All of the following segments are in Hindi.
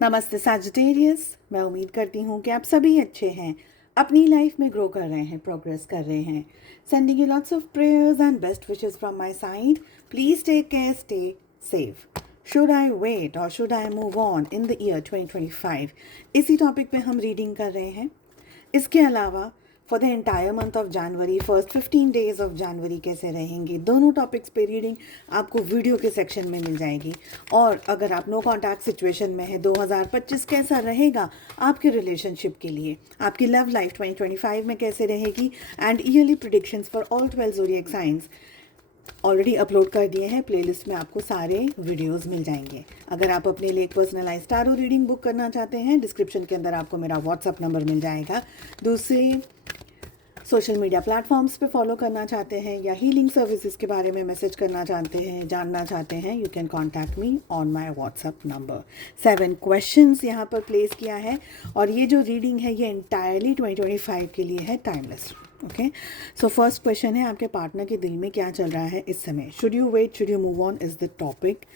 नमस्ते सैजिटेरियस। मैं उम्मीद करती हूँ कि आप सभी अच्छे हैं, अपनी लाइफ में ग्रो कर रहे हैं, प्रोग्रेस कर रहे हैं। Sending you lots of prayers and best wishes from my side. Please take care, stay safe. Should I wait और should I move on in the year 2025? इसी टॉपिक पे हम रीडिंग कर रहे हैं। इसके अलावा for the entire month of January, first 15 days of January कैसे रहेंगे, दोनों टॉपिक्स पे रीडिंग आपको वीडियो के सेक्शन में मिल जाएगी। और अगर आप नो कॉन्टैक्ट सिचुएशन में है, 2025 कैसा रहेगा आपके रिलेशनशिप के लिए, आपकी लव लाइफ 2025 में कैसे रहेगी, and yearly predictions for all 12 zodiac science already upload कर दिए हैं। प्लेलिस्ट में आपको सारे वीडियोस मिल जाएंगे। अगर आप अपने लिए एक पर्सनलाइज टारो रीडिंग बुक करना चाहते हैं, डिस्क्रिप्शन के अंदर आपको मेरा व्हाट्सअप नंबर मिल जाएगा। दूसरे सोशल मीडिया प्लेटफॉर्म्स पे फॉलो करना चाहते हैं या हीलिंग सर्विसेज के बारे में मैसेज करना चाहते हैं, जानना चाहते हैं, you can contact me on my WhatsApp number. 7 questions यहाँ पर प्लेस किया है और ये जो रीडिंग है ये इंटायरली 2025 के लिए है, timeless. Okay, so first question है, आपके पार्टनर के दिल में क्या चल रहा है इस समय? Should you wait, should you move on is the topic.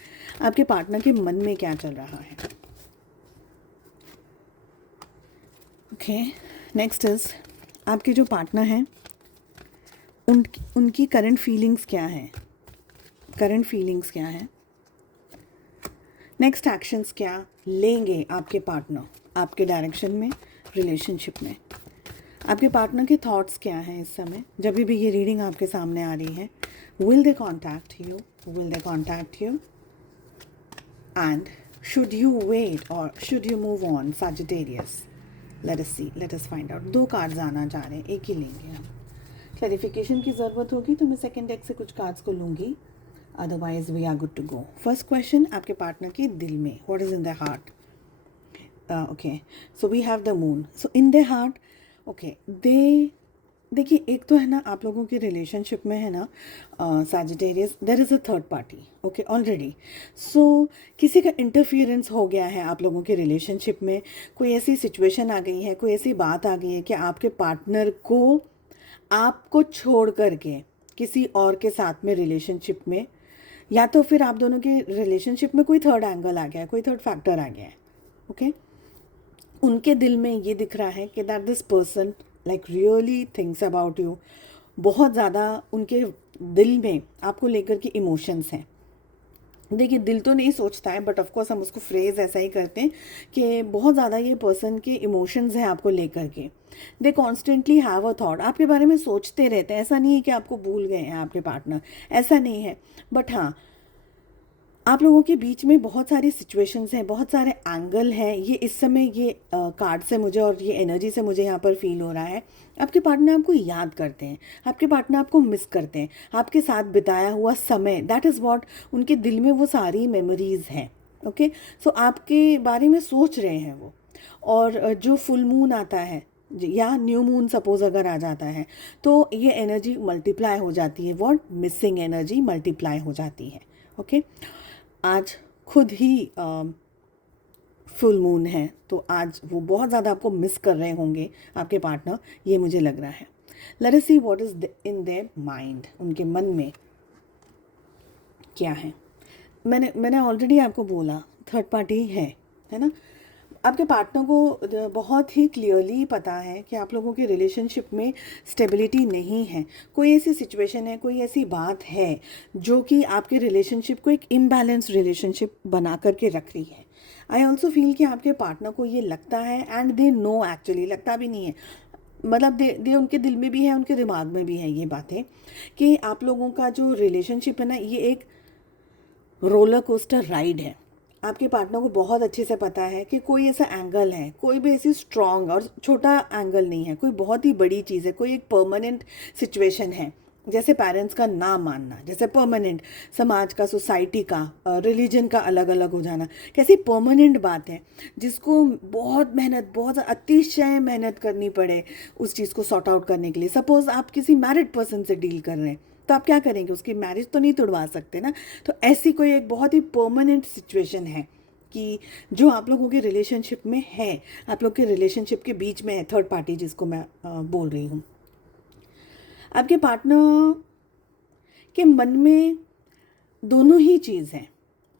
आपके पार्टनर के मन में क्या चल रहा है? ओके, नेक्स्ट इज आपके जो पार्टनर हैं उनकी करंट फीलिंग्स क्या हैं? करंट फीलिंग्स क्या हैं? नेक्स्ट एक्शंस क्या लेंगे आपके पार्टनर आपके डायरेक्शन में, रिलेशनशिप में? आपके पार्टनर के थॉट्स क्या हैं इस समय जब भी ये रीडिंग आपके सामने आ रही है? Will they contact you, will they contact you, and should you wait और should you move on, Sagittarius? Let us see, let us find out. 2 cards आना चाह रहे हैं, एक ही लेंगे हम। क्लैरिफिकेशन की ज़रूरत होगी तो मैं सेकेंड डेक से कुछ कार्ड्स को लूँगी, otherwise we are good to go. First question, आपके पार्टनर के दिल में, what is in the heart? Okay, so we have the moon. So in the heart, okay, देखिए, एक तो है ना आप लोगों के रिलेशनशिप में है ना Sagittarius, there is a third party. Okay, already so किसी का इंटरफियरेंस हो गया है आप लोगों के रिलेशनशिप में। कोई ऐसी सिचुएशन आ गई है, कोई ऐसी बात आ गई है कि आपके पार्टनर को आपको छोड़ करके किसी और के साथ में रिलेशनशिप में, या तो फिर आप दोनों के रिलेशनशिप में कोई थर्ड एंगल आ गया है, कोई थर्ड फैक्टर आ गया है। ओके, उनके दिल में ये दिख रहा है कि that this person like really thinks about you. बहुत ज़्यादा उनके दिल में आपको लेकर के इमोशंस हैं। देखिए, दिल तो नहीं सोचता है, बट ऑफकोर्स हम उसको फ्रेज ऐसा ही करते हैं कि बहुत ज़्यादा ये पर्सन के इमोशंस हैं आपको लेकर के। दे कॉन्स्टेंटली हैव अ थॉट, आपके बारे में सोचते रहते हैं। ऐसा नहीं है कि आपको भूल गए हैं आपके पार्टनर, ऐसा नहीं है। बट हाँ, आप लोगों के बीच में बहुत सारी सिचुएशंस हैं, बहुत सारे एंगल हैं। ये इस समय ये कार्ड से मुझे और ये एनर्जी से मुझे यहाँ पर फील हो रहा है, आपके पार्टनर आपको याद करते हैं, आपके पार्टनर आपको मिस करते हैं, आपके साथ बिताया हुआ समय, दैट इज़ वॉट उनके दिल में वो सारी मेमोरीज हैं। ओके, सो आपके बारे में सोच रहे हैं वो। और जो फुल मून आता है या न्यू मून सपोज अगर आ जाता है तो ये एनर्जी मल्टीप्लाई हो जाती है, वॉट मिसिंग एनर्जी मल्टीप्लाई हो जाती है। ओके, आज खुद ही फुल मून है तो आज वो बहुत ज़्यादा आपको मिस कर रहे होंगे आपके पार्टनर, ये मुझे लग रहा है। Late us see what is in their mind, उनके मन में क्या है। मैंने ऑलरेडी आपको बोला थर्ड पार्टी है ना। आपके पार्टनर को बहुत ही क्लियरली पता है कि आप लोगों के रिलेशनशिप में स्टेबिलिटी नहीं है। कोई ऐसी सिचुएशन है, कोई ऐसी बात है जो कि आपके रिलेशनशिप को एक इम्बैलेंस रिलेशनशिप बना करके रख रही है। आई ऑल्सो फील कि आपके पार्टनर को ये लगता है, एंड दे नो, एक्चुअली लगता भी नहीं है, मतलब दे उनके दिल में भी है, उनके दिमाग में भी है ये बातें कि आप लोगों का जो रिलेशनशिप है ना, ये एक रोलर कोस्टर राइड है। आपके पार्टनर को बहुत अच्छे से पता है कि कोई ऐसा एंगल है, कोई भी ऐसी स्ट्रॉन्ग और छोटा एंगल नहीं है, कोई बहुत ही बड़ी चीज़ है, कोई एक परमानेंट सिचुएशन है। जैसे पेरेंट्स का ना मानना, जैसे परमानेंट, समाज का, सोसाइटी का, रिलीजन का अलग अलग हो जाना, कैसी परमानेंट बात है जिसको बहुत मेहनत, बहुत अतिशय मेहनत करनी पड़े उस चीज़ को सॉर्ट आउट करने के लिए। सपोज आप किसी मैरिड पर्सन से डील कर रहे हैं तो आप क्या करेंगे, उसकी मैरिज तो नहीं तोड़वा सकते ना। तो ऐसी कोई एक बहुत ही परमानेंट सिचुएशन है कि जो आप लोगों के रिलेशनशिप में है, आप लोग के रिलेशनशिप के बीच में है, थर्ड पार्टी जिसको मैं बोल रही हूँ। आपके पार्टनर के मन में दोनों ही चीज़ है,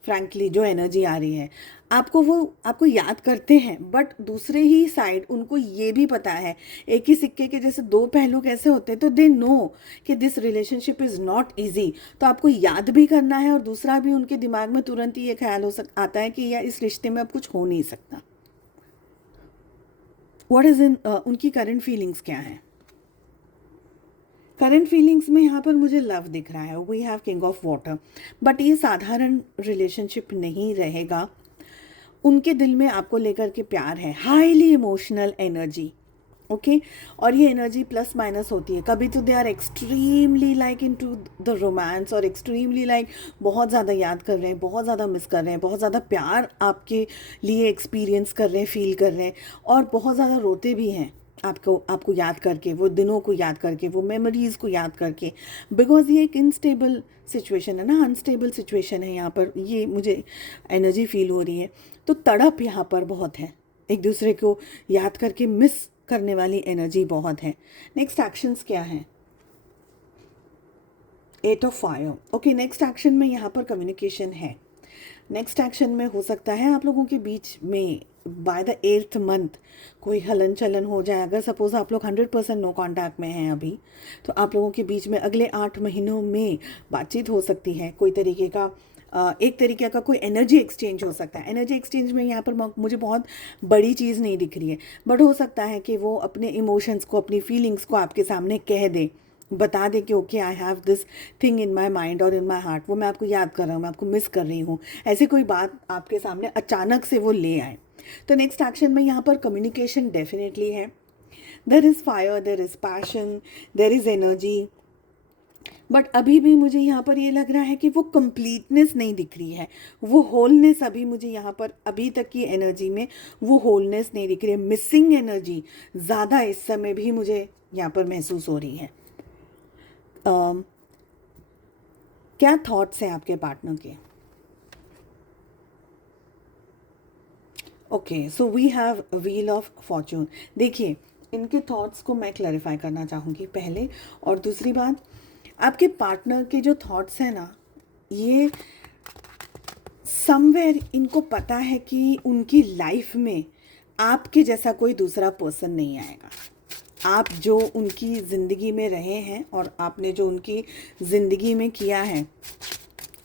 फ्रैंकली जो एनर्जी आ रही है। आपको याद करते हैं, बट दूसरे ही साइड उनको ये भी पता है, एक ही सिक्के के जैसे दो पहलू कैसे होते हैं, तो दे नो कि this relationship is not easy. तो आपको याद भी करना है और दूसरा भी उनके दिमाग में तुरंत ही ये ख्याल आता है कि यार इस रिश्ते में अब कुछ हो नहीं सकता। व्हाट इज इन उनकी करंट फीलिंग्स क्या है? करंट फीलिंग्स में यहाँ पर मुझे लव दिख रहा है, we have king of water, but ये साधारण रिलेशनशिप नहीं रहेगा। उनके दिल में आपको लेकर के प्यार है, हाईली इमोशनल एनर्जी, ओके। और ये एनर्जी प्लस माइनस होती है, कभी तो they are extremely like into the romance, और एक्सट्रीमली लाइक बहुत ज़्यादा याद कर रहे हैं, बहुत ज़्यादा मिस कर रहे हैं, बहुत ज़्यादा प्यार आपके लिए एक्सपीरियंस कर रहे हैं, फील कर रहे हैं, और बहुत ज़्यादा रोते भी हैं आपको याद करके, वो दिनों को याद करके, वो मेमोरीज़ को याद करके, बिकॉज ये एक इनस्टेबल सिचुएशन है ना, अनस्टेबल सिचुएशन है यहाँ पर, ये मुझे एनर्जी फील हो रही है। तो तड़प यहाँ पर बहुत है, एक दूसरे को याद करके मिस करने वाली एनर्जी बहुत है। नेक्स्ट एक्शंस क्या हैं? 8 of fire, okay. Next action में यहाँ पर कम्युनिकेशन है। नेक्स्ट एक्शन में हो सकता है आप लोगों के बीच में बाय द 8th मंथ कोई हलन चलन हो जाए। अगर सपोज आप लोग 100% नो कॉन्टैक्ट में हैं अभी, तो आप लोगों के बीच में अगले 8 महीनों में बातचीत हो सकती है, कोई तरीके का एक तरीके का कोई एनर्जी एक्सचेंज हो सकता है। एनर्जी एक्सचेंज में यहाँ पर मुझे बहुत बड़ी चीज़ नहीं दिख रही है, बट हो सकता है कि वो अपने इमोशंस को, अपनी फीलिंग्स को आपके सामने कह दे, बता दे कि okay I have this thing in my mind और इन माई हार्ट, वो मैं आपको याद कर रहा हूँ, मैं आपको मिस कर रही हूँ, ऐसी कोई बात आपके सामने अचानक से वो ले आए। तो नेक्स्ट एक्शन में यहाँ पर कम्युनिकेशन डेफिनेटली है। There is fire, there is passion, there is energy, but अभी भी मुझे यहाँ पर ये लग रहा है कि वो कंप्लीटनेस नहीं दिख रही है, वो होलनेस अभी मुझे यहाँ पर अभी तक की एनर्जी में वो होलनेस नहीं दिख रही है। मिसिंग एनर्जी ज़्यादा इस समय भी मुझे यहाँ पर महसूस हो रही है। क्या थॉट्स हैं आपके पार्टनर के? Okay, so we have wheel of fortune. देखिए, इनके थॉट्स को मैं क्लैरिफाई करना चाहूँगी पहले, और दूसरी बात, आपके पार्टनर के जो थॉट्स हैं ना, ये समवेयर इनको पता है कि उनकी लाइफ में आपके जैसा कोई दूसरा पर्सन नहीं आएगा। आप जो उनकी ज़िंदगी में रहे हैं और आपने जो उनकी ज़िंदगी में किया है,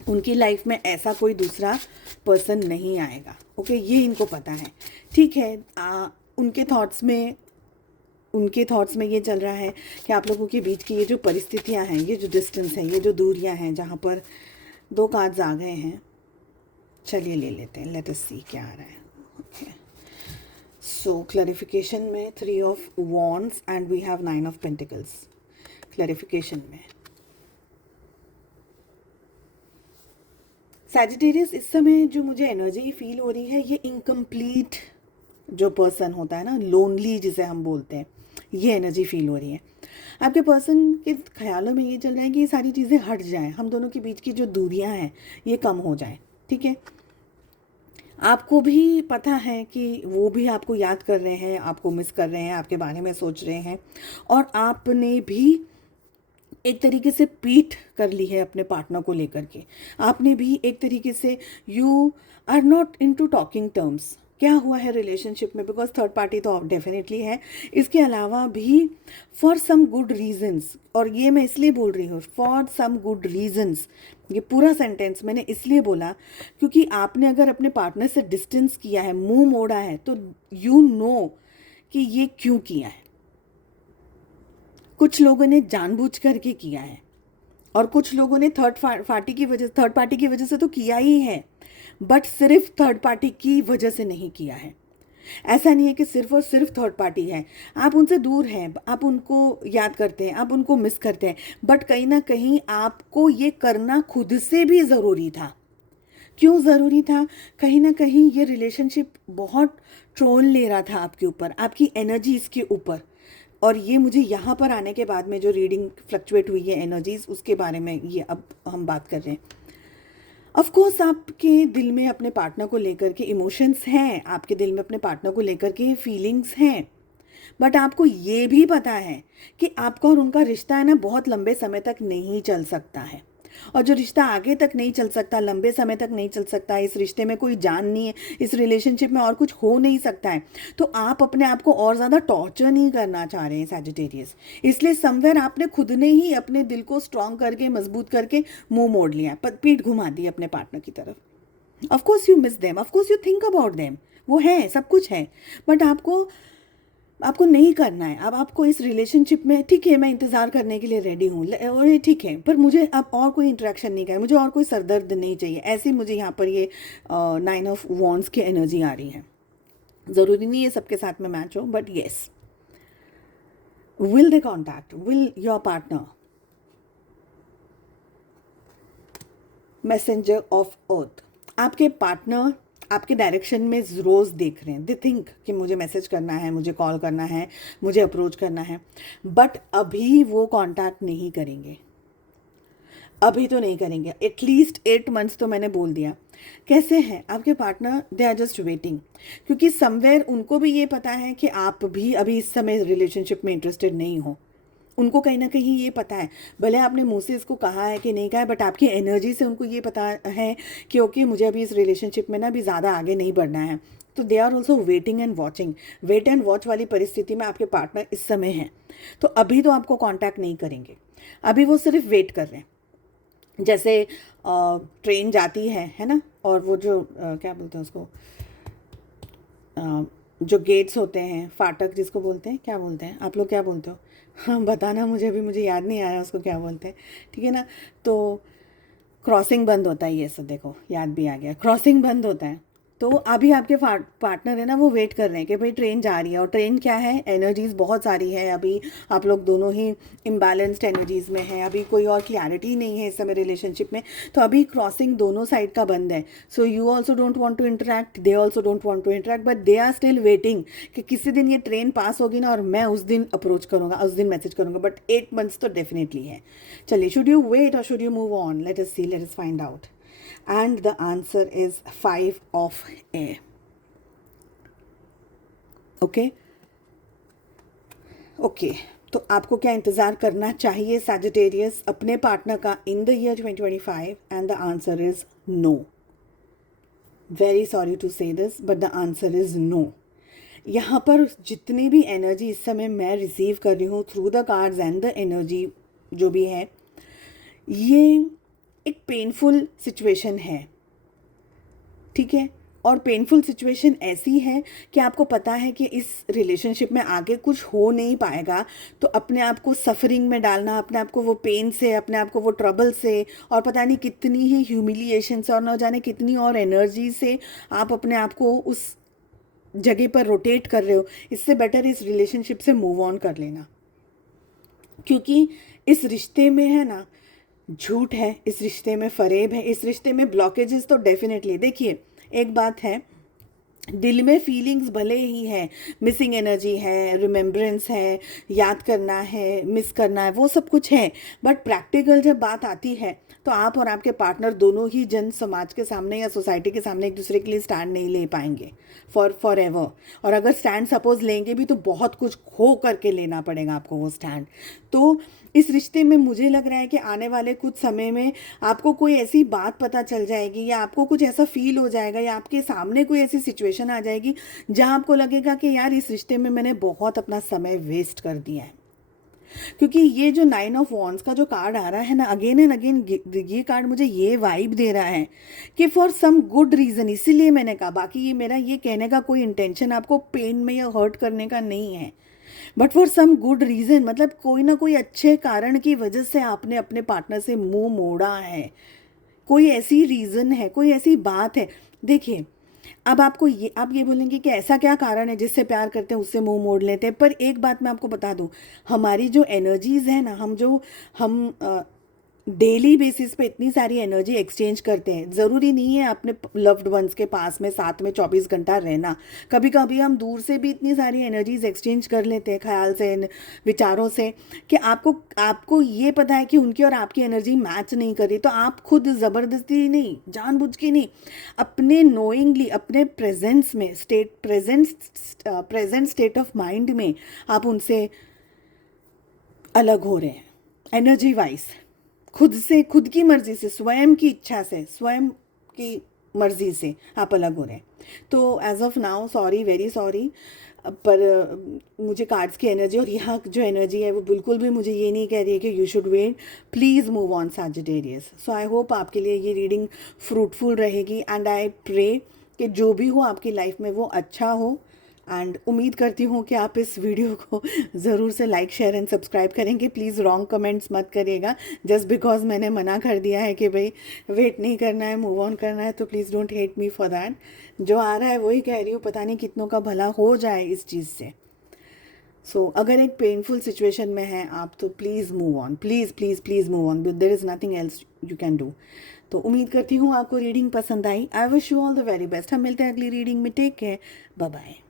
उनकी लाइफ में ऐसा कोई दूसरा पर्सन नहीं आएगा, ओके, ये इनको पता है। ठीक है, उनके थॉट्स में ये चल रहा है कि आप लोगों के बीच की ये जो परिस्थितियां हैं, ये जो डिस्टेंस है, ये जो दूरियां हैं, जहाँ पर 2 कार्ड्स आ गए हैं, चलिए ले लेते हैं, लेट अस सी क्या आ रहा है। ओके, सो क्लैरिफिकेशन में 3 of wands and we have 9 of pentacles. Clarification में सैजिटेरियस, इस समय जो मुझे एनर्जी फील हो रही है, ये इनकम्प्लीट जो पर्सन होता है ना, लोनली जिसे हम बोलते हैं, ये एनर्जी फील हो रही है। आपके पर्सन के ख्यालों में ये चल रहा है कि ये सारी चीज़ें हट जाएं, हम दोनों के बीच की जो दूरियां हैं ये कम हो जाएं। ठीक है, आपको भी पता है कि वो भी आपको याद कर रहे हैं, आपको मिस कर रहे हैं, आपके बारे में सोच रहे हैं, और आपने भी एक तरीके से पीठ कर ली है अपने पार्टनर को लेकर के। आपने भी एक तरीके से, you are not into talking terms. क्या हुआ है रिलेशनशिप में, बिकॉज थर्ड पार्टी तो डेफिनेटली है, इसके अलावा भी फॉर सम गुड रीजंस, और ये मैं इसलिए बोल रही हूँ फॉर सम गुड रीजंस, ये पूरा सेंटेंस मैंने इसलिए बोला क्योंकि आपने अगर अपने पार्टनर से डिस्टेंस किया है, मुंह मोड़ा है, तो यू नो कि ये क्यों किया है। कुछ लोगों ने जानबूझ करके किया है, और कुछ लोगों ने थर्ड पार्टी की वजह से तो किया ही है, बट सिर्फ थर्ड पार्टी की वजह से नहीं किया है। ऐसा नहीं है कि सिर्फ और सिर्फ थर्ड पार्टी है, आप उनसे दूर हैं, आप उनको याद करते हैं, आप उनको मिस करते हैं, बट कहीं ना कहीं आपको ये करना खुद से भी ज़रूरी था। क्यों ज़रूरी था? कहीं ना कहीं ये रिलेशनशिप बहुत ट्रोल ले रहा था आपके ऊपर, आपकी एनर्जीज़ के ऊपर, और ये मुझे यहाँ पर आने के बाद में जो रीडिंग फ्लक्चुएट हुई है एनर्जीज, उसके बारे में ये अब हम बात कर रहे हैं। ऑफ कोर्स आपके दिल में अपने पार्टनर को लेकर के इमोशंस हैं, आपके दिल में अपने पार्टनर को लेकर के फीलिंग्स हैं, बट आपको ये भी पता है कि आपका और उनका रिश्ता है ना बहुत लंबे समय तक नहीं चल सकता है। और जो रिश्ता आगे तक नहीं चल सकता, लंबे समय तक नहीं चल सकता, इस रिश्ते में कोई जान नहीं है, इस रिलेशनशिप में और कुछ हो नहीं सकता है, तो आप अपने आप को और ज़्यादा टॉर्चर नहीं करना चाह रहे हैं सैजिटेरियस। इसलिए समवेयर आपने खुद ने ही अपने दिल को स्ट्रांग करके, मजबूत करके मुंह मोड़ लिया, पीठ घुमा दी अपने पार्टनर की तरफ। Of course you miss them, of course you think about them, वो है, सब कुछ है, बट आपको नहीं करना है। अब आपको इस रिलेशनशिप में, ठीक है मैं इंतज़ार करने के लिए रेडी हूँ और ये ठीक है, पर मुझे अब और कोई इंटरेक्शन नहीं चाहिए, मुझे और कोई सरदर्द नहीं चाहिए। ऐसी मुझे यहाँ पर ये 9 ऑफ वॉन्ड्स की एनर्जी आ रही है। ज़रूरी नहीं है सबके साथ में मैच हो, but yes, will they contact, will your partner, messenger of earth, आपके पार्टनर आपके डायरेक्शन में रोज़ देख रहे हैं। दे थिंक कि मुझे मैसेज करना है, मुझे कॉल करना है, मुझे अप्रोच करना है, बट अभी वो कांटेक्ट नहीं करेंगे, अभी तो नहीं करेंगे। एटलीस्ट 8 मंथ्स तो मैंने बोल दिया। कैसे हैं आपके partner? They are just waiting, क्योंकि समवेयर उनको भी ये पता है कि आप भी अभी इस समय रिलेशनशिप में इंटरेस्टेड नहीं हो। उनको कहीं ना कहीं ये पता है, भले आपने मुंह से इसको कहा है कि नहीं कहा है, बट आपकी एनर्जी से उनको ये पता है कि ओके मुझे अभी इस रिलेशनशिप में ना अभी ज़्यादा आगे नहीं बढ़ना है। तो they are also waiting and watching. Wait and watch वाली परिस्थिति में आपके पार्टनर इस समय हैं। तो अभी तो आपको कॉन्टैक्ट नहीं करेंगे, अभी वो सिर्फ वेट कर रहे हैं। जैसे ट्रेन जाती है ना, और वो जो क्या बोलते हैं उसको, जो गेट्स होते हैं, फाटक जिसको बोलते हैं, क्या बोलते हैं आप लोग, क्या बोलते हो? हाँ बताना मुझे भी, मुझे याद नहीं आ रहा उसको क्या बोलते हैं, ठीक है ना। तो क्रॉसिंग बंद होता है, ये सब देखो याद भी आ गया, क्रॉसिंग बंद होता है। तो अभी आपके पार्टनर है ना, वो वेट कर रहे हैं कि भाई ट्रेन जा रही है, और ट्रेन क्या है, एनर्जीज बहुत सारी है, अभी आप लोग दोनों ही इम्बैलेंस्ड एनर्जीज में हैं, अभी कोई और क्लैरिटी नहीं है इस समय रिलेशनशिप में। तो अभी क्रॉसिंग दोनों साइड का बंद है। So you also don't want to interact, they also don't want to interact, but they are still waiting कि किसी दिन ये ट्रेन पास होगी ना और मैं उस दिन अप्रोच करूंगा, उस दिन मैसेज करूंगा। बट 8 मंथ्स तो डेफिनेटली है। चलिए, शुड यू वेट और should you move on? Let us see, let us find out. And the answer is 5 of air. Okay? Okay. तो आपको क्या इंतज़ार करना चाहिए सैजिटेरियस अपने पार्टनर का in the year 2025? And the answer is no. Very sorry to say this, but the answer is no. यहाँ पर जितनी भी एनर्जी इस समय मैं रिसीव कर रही हूँ through the cards and the energy जो भी है, ये एक पेनफुल सिचुएशन है, ठीक है। और पेनफुल सिचुएशन ऐसी है कि आपको पता है कि इस रिलेशनशिप में आगे कुछ हो नहीं पाएगा, तो अपने आप को सफरिंग में डालना, अपने आप को वो पेन से, अपने आप को वो ट्रबल से, और पता नहीं कितनी ही ह्यूमिलिएशन से, और न जाने कितनी और एनर्जी से आप अपने आप को उस जगह पर रोटेट कर रहे हो। इससे बेटर इस रिलेशनशिप से मूव ऑन कर लेना, क्योंकि इस रिश्ते में है ना झूठ है, इस रिश्ते में फरेब है, इस रिश्ते में ब्लॉकेजेस तो डेफिनेटली। देखिए एक बात है, दिल में फीलिंग्स भले ही है, मिसिंग एनर्जी है, रिमेम्बरेंस है, याद करना है, मिस करना है, वो सब कुछ है, बट प्रैक्टिकल जब बात आती है तो आप और आपके पार्टनर दोनों ही जन समाज के सामने या सोसाइटी के सामने एक दूसरे के लिए स्टैंड नहीं ले पाएंगे फॉर एवर। और अगर स्टैंड सपोज लेंगे भी तो बहुत कुछ खो करके लेना पड़ेगा आपको वो स्टैंड। तो इस रिश्ते में मुझे लग रहा है कि आने वाले कुछ समय में आपको कोई ऐसी बात पता चल जाएगी, या आपको कुछ ऐसा फील हो जाएगा, या आपके सामने कोई ऐसी सिचुएशन आ जाएगी जहां आपको लगेगा कि यार इस रिश्ते में मैंने बहुत अपना समय वेस्ट कर दिया है। क्योंकि ये जो 9 ऑफ वॉन्ड्स का जो कार्ड आ रहा है ना, अगेन एंड अगेन ये कार्ड मुझे ये वाइब दे रहा है कि फॉर सम गुड रीज़न, इसीलिए मैंने कहा, बाकी ये मेरा ये कहने का कोई इंटेंशन आपको पेन में या हर्ट करने का नहीं है, but for some good reason, मतलब कोई ना कोई अच्छे कारण की वजह से आपने अपने पार्टनर से मुंह मोड़ा है, कोई ऐसी रीज़न है, कोई ऐसी बात है। देखिए अब आपको आप ये बोलेंगे कि ऐसा क्या कारण है जिससे प्यार करते हैं उससे मुंह मोड़ लेते हैं, पर एक बात मैं आपको बता दूं, हमारी जो एनर्जीज है ना, हम डेली बेसिस पे इतनी सारी एनर्जी एक्सचेंज करते हैं। ज़रूरी नहीं है अपने लव्ड वंस के पास में साथ में 24 घंटा रहना, कभी कभी हम दूर से भी इतनी सारी एनर्जीज एक्सचेंज कर लेते हैं, ख्याल से, विचारों से, कि आपको ये पता है कि उनकी और आपकी एनर्जी मैच नहीं कर रही, तो आप खुद ज़बरदस्ती नहीं, जानबूझ के नहीं, अपने नोइंगली, अपने प्रेजेंस में प्रेजेंट स्टेट ऑफ माइंड में आप उनसे अलग हो रहे हैं एनर्जी वाइज। खुद से, खुद की मर्जी से, स्वयं की इच्छा से, स्वयं की मर्जी से आप अलग हो रहे हैं। तो as of now sorry, very sorry, पर मुझे कार्ड्स की एनर्जी और यहाँ जो एनर्जी है वो बिल्कुल भी मुझे ये नहीं कह रही है कि you should wait, please move on Sagittarius. So I hope आपके लिए ये रीडिंग फ्रूटफुल रहेगी एंड आई प्रे कि जो भी हो आपकी लाइफ में वो अच्छा हो। एंड उम्मीद करती हूँ कि आप इस वीडियो को ज़रूर से लाइक, शेयर एंड सब्सक्राइब करेंगे। प्लीज़ रॉन्ग कमेंट्स मत करिएगा जस्ट बिकॉज मैंने मना कर दिया है कि भाई वेट नहीं करना है, मूव ऑन करना है, तो please don't hate me for that. जो आ रहा है वही कह रही हूँ, पता नहीं कितनों का भला हो जाए इस चीज़ से। अगर एक पेनफुल सिचुएशन में है आप, तो please move on, please please please move on, there is nothing else you can do. तो उम्मीद करती हूँ आपको रीडिंग पसंद आई। I wish you all the very best. हम मिलते हैं अगली रीडिंग में। Take care, bye bye.